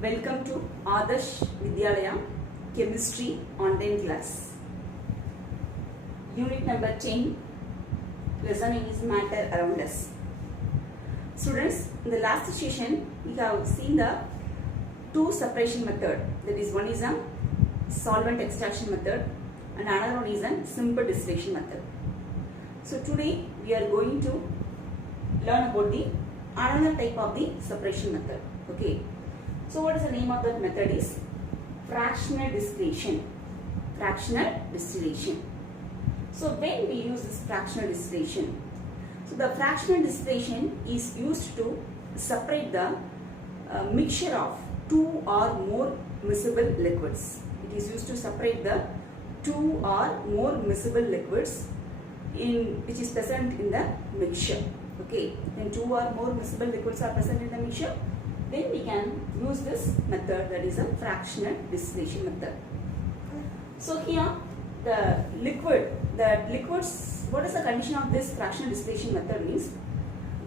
Welcome to Adarsh Vidyalaya Chemistry Online Class. Unit number 10. Lesson is Matter Around Us. Students, in the last session we have seen the two separation method. That is, one is a solvent extraction method and another one is a simple distillation method. So today we are going to learn about the another type of the separation method. Okay. So what is the name of that method is fractional distillation. Fractional distillation. So when we use this fractional distillation, so the fractional distillation is used to separate the mixture of two or more miscible liquids. It is used to separate the two or more miscible liquids which is present in the mixture. Okay, when two or more miscible liquids are present in the mixture, then we can use this method, that is a fractional distillation method. So here the liquids, what is the condition of this fractional distillation method means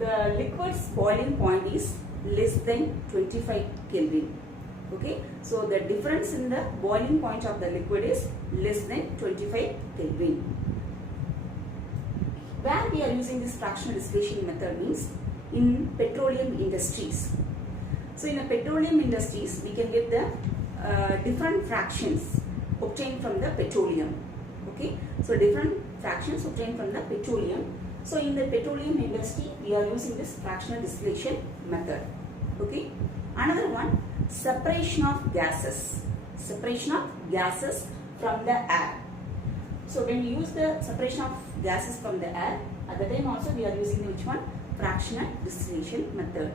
the liquid's boiling point is less than 25 Kelvin. Okay, so the difference in the boiling point of the liquid is less than 25 Kelvin. Where we are using this fractional distillation method means in petroleum industries. So in the petroleum industries, we can get the different fractions obtained from the petroleum. Okay, so different fractions obtained from the petroleum. So in the petroleum industry, we are using this fractional distillation method. Okay, another one, separation of gases. Separation of gases from the air. So when we use the separation of gases from the air, at the time also we are using which one? Fractional distillation method.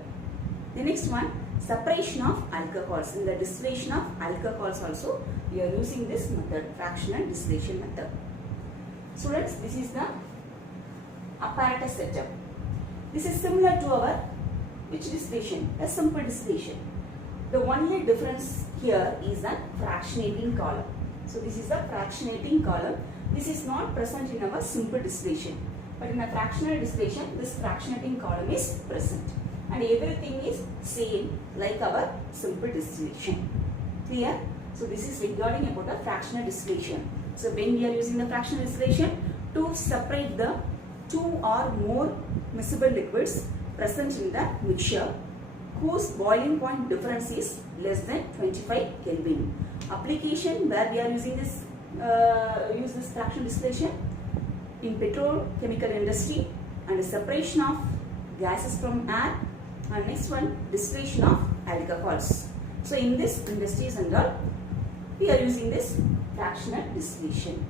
The next one, separation of alcohols. In the distillation of alcohols also we are using this method, fractional distillation method. Students, this is the apparatus setup. This is similar to our which distillation? A simple distillation. The only difference here is a fractionating column. So this is the fractionating column. This is not present in our simple distillation, but in a fractional distillation this fractionating column is present. And everything is same like our simple distillation. Clear? So this is regarding about the fractional distillation. So when we are using the fractional distillation to separate the two or more miscible liquids present in the mixture whose boiling point difference is less than 25 Kelvin. Application where we are using this use this fractional distillation in petrochemical industry and separation of gases from air. And next one, distillation of alcohols. So in this industries and all, we are using this fractional distillation.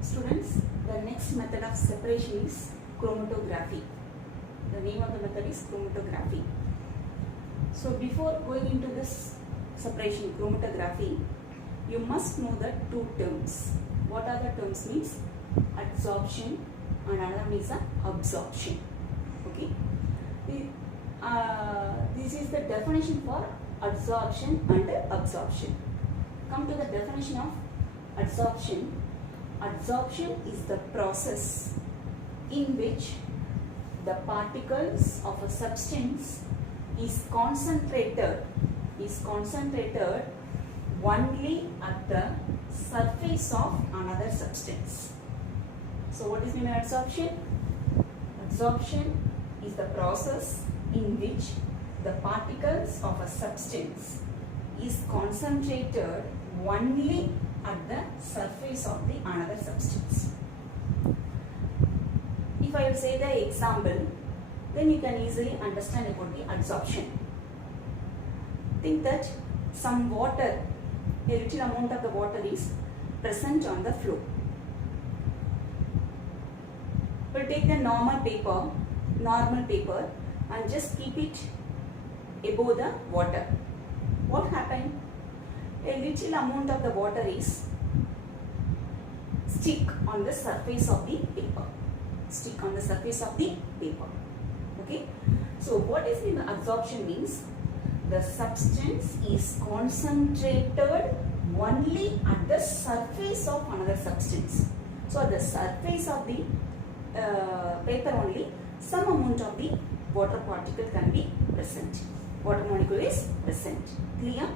Students, the next method of separation is chromatography. The name of the method is chromatography. So before going into this separation, chromatography, you must know the two terms. What are the terms means? Adsorption and another one is absorption. Okay, this is the definition for adsorption and absorption. Come to the definition of adsorption. Adsorption is the process in which the particles of a substance is concentrated only at the surface of another substance. So what is mean by adsorption? Adsorption is the process in which the particles of a substance is concentrated only at the surface of the another substance. If I will say the example, then you can easily understand about the adsorption. Think that some water, a little amount of the water is present on the floor. We'll take the normal paper and just keep it above the water. What happened? A little amount of the water is stick on the surface of the paper. Stick on the surface of the paper. Okay. So what is the adsorption means? The substance is concentrated only at the surface of another substance. So at the surface of the paper only some amount of the water particle can be present. water molecule is present. Clear?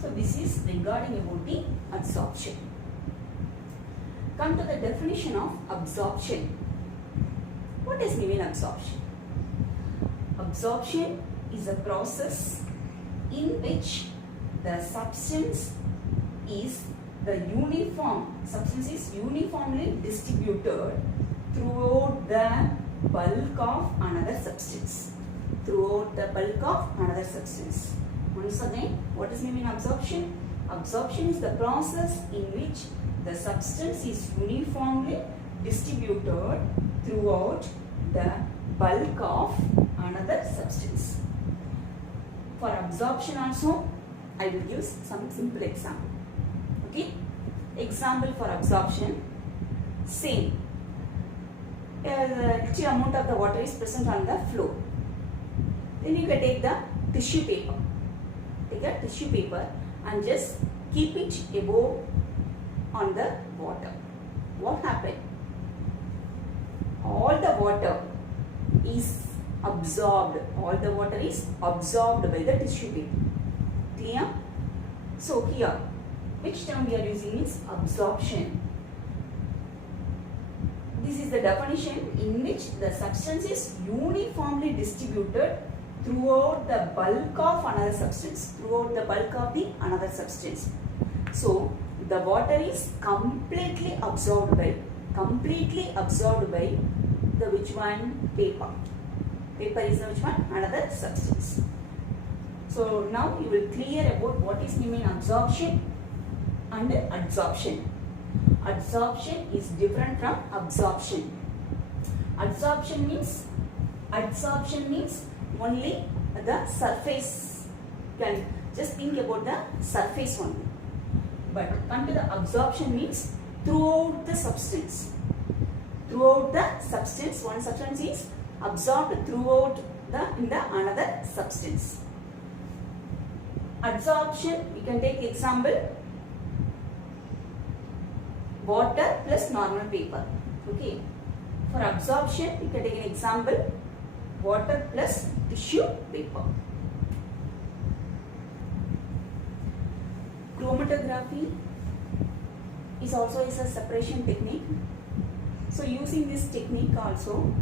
So this is regarding about the adsorption. Come to the definition of absorption. What does mean absorption? Absorption is a process in which the substance is uniformly distributed throughout the bulk of another substance. Once again, what does mean absorption? Absorption is the process in which the substance is uniformly distributed throughout the bulk of another substance. For absorption also, I will use some simple example. Okay? Example for absorption. Same. A little amount of the water is present on the floor. Then you can take the tissue paper. Take a tissue paper and just keep it above on the water. What happened? All the water is absorbed. All the water is absorbed by the tissue paper. Clear? So here, which term we are using is absorption. This is the definition in which the substance is uniformly distributed throughout the bulk of another substance. So the water is completely absorbed by the which one? Paper. Paper is the which one? Another substance. So now you will clear about what is mean absorption and adsorption. Adsorption is different from absorption. Adsorption means only the surface. You can just think about the surface only. But come to the absorption means throughout the substance. One substance is absorbed throughout in the another substance. Adsorption, we can take example, water plus normal paper. Okay. For absorption, we can take an example, water plus tissue paper. Chromatography is also a separation technique. So using this technique also,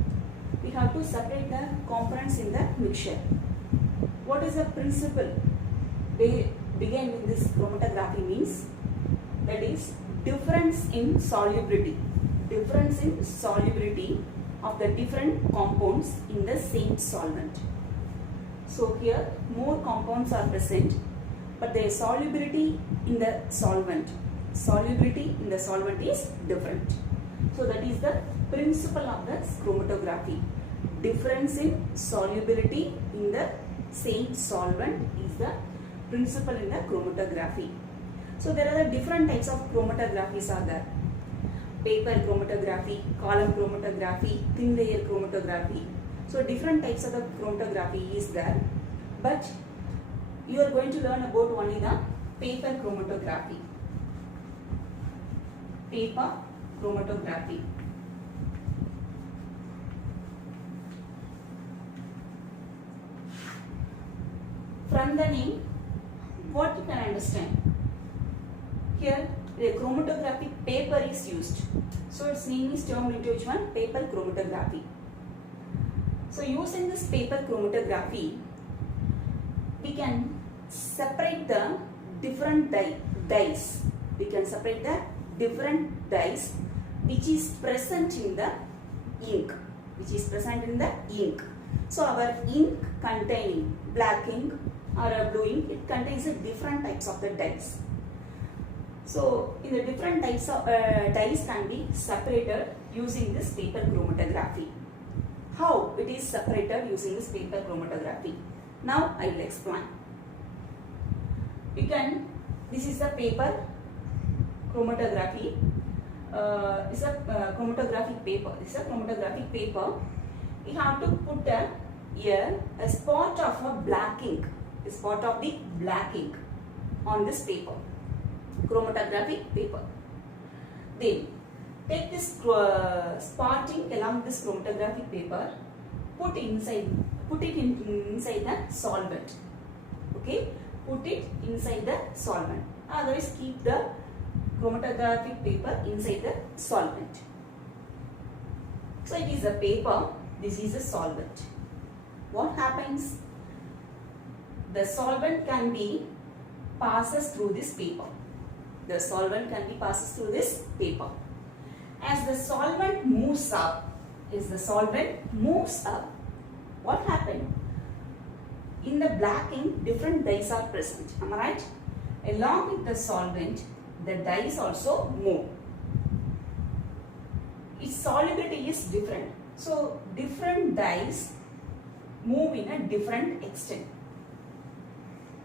we have to separate the components in the mixture. What is the principle began with this chromatography means? That is difference in solubility of the different compounds in the same solvent. So here more compounds are present, but their solubility in the solvent is different. So that is the principle of the chromatography. Difference in solubility in the same solvent is the principle in the chromatography. So there are the different types of chromatographies are there. Paper chromatography, column chromatography, thin layer chromatography. So different types of the chromatography is there. But you are going to learn about only the paper chromatography. Paper chromatography. From the name, what you can understand? Here, the chromatographic paper is used. So its name is termed into which one? Paper chromatography. So using this paper chromatography, we can separate the different dyes. We can separate the different dyes which is present in the ink. So our ink containing black ink or a blue ink, it contains different types of the dyes. So in the different types of dyes can be separated using this paper chromatography. How it is separated using this paper chromatography? Now I will explain. This is the paper chromatography. It's a chromatographic paper. You have to put here a spot of a black ink. A spot of the black ink on this paper. Chromatographic paper. Then take this spot ink along this chromatographic paper, put it inside the solvent. Okay, put it inside the solvent. Otherwise, keep the chromatographic paper inside the solvent. So it is a paper, this is a solvent. What happens? The solvent can be passes through this paper. The solvent can be passes through this paper. As the solvent moves up, what happened? In the black ink, different dyes are present. Am I right? Along with the solvent, the dyes also move. Its solubility is different. So, different dyes move in a different extent.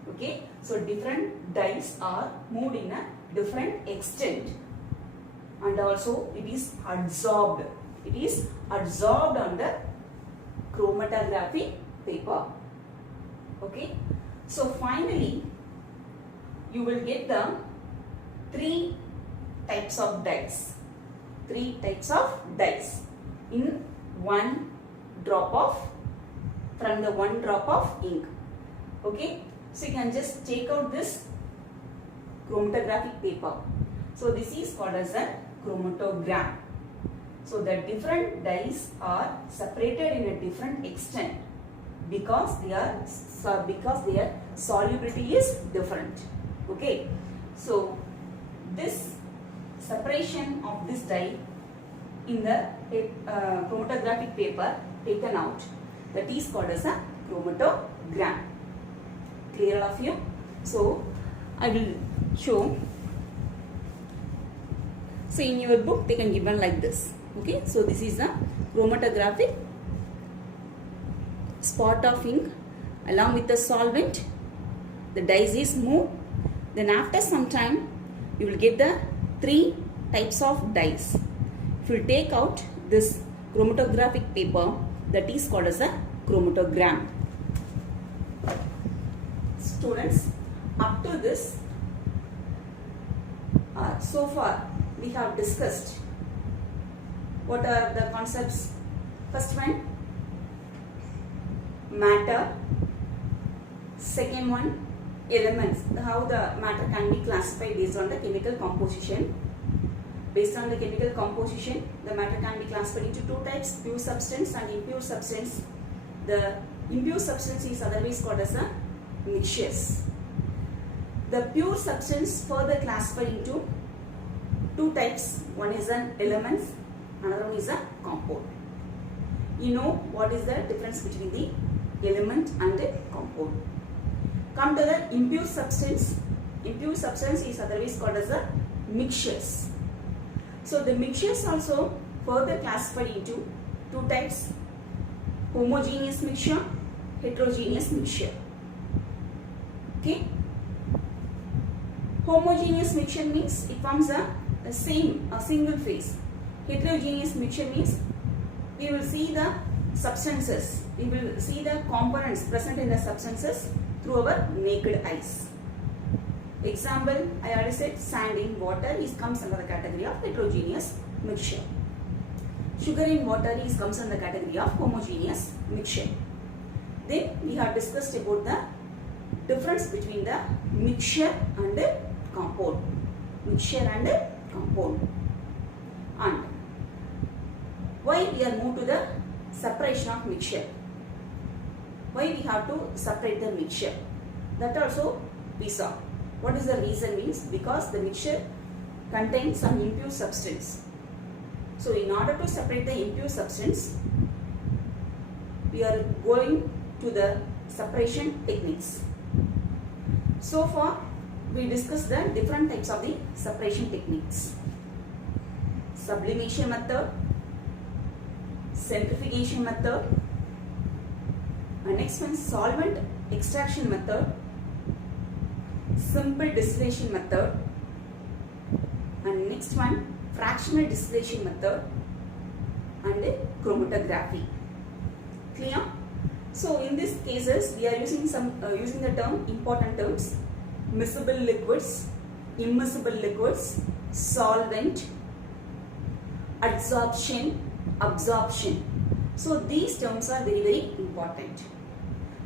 Okay? So, different dyes are moved in a different extent. And also, it is adsorbed. It is adsorbed on the chromatography paper. Okay? So, finally, you will get the 3 types of dyes. 3 types of dyes in one drop of, from the one drop of ink. Okay? So, you can just take out this chromatographic paper. So, this is called as a chromatogram. So, the different dyes are separated in a different extent because their solubility is different. Okay? So, this separation of this dye in the chromatographic paper taken out, that is called as a chromatogram. Clear all of you? So, I will show. So, in your book they can given like this. Okay, so this is the chromatographic spot of ink along with the solvent. The dyes is moved. Then after some time, you will get the 3 types of dyes. If you take out this chromatographic paper, that is called as a chromatogram. Students, up to this, so far we have discussed what are the concepts. First one, matter. Second one, elements, how the matter can be classified based on the chemical composition. Based on the chemical composition, the matter can be classified into 2 types, pure substance and impure substance. The impure substance is otherwise called as a mixtures. The pure substance further classified into 2 types. One is an elements, another one is a compound. You know what is the difference between the element and the compound. Come to the impure substance. Impure substance is otherwise called as a mixtures. So the mixtures also further classified into 2 types, homogeneous mixture, heterogeneous mixture. Okay. Homogeneous mixture means it forms a single phase. Heterogeneous mixture means we will see the substances, we will see the components present in the substances through our naked eyes. Example, I already said sand in water comes under the category of heterogeneous mixture. Sugar in water comes under the category of homogeneous mixture. Then we have discussed about the difference between the mixture and the compound. Mixture and compound. And why we are moved to the separation of mixture? Why we have to separate the mixture? That also we saw. What is the reason means? Because the mixture contains some impure substance. So in order to separate the impure substance, we are going to the separation techniques. So far, we discussed the different types of the separation techniques. Sublimation method, centrifugation method, and next one solvent extraction method, simple distillation method, and next one fractional distillation method, and chromatography. Clear? So in these cases, we are using using the term important terms: miscible liquids, immiscible liquids, solvent, adsorption, absorption. So these terms are very important.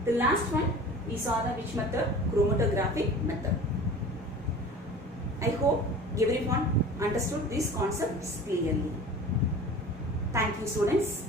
The last one We saw the which method? Chromatographic method. I hope everyone understood these concepts clearly. Thank you, students.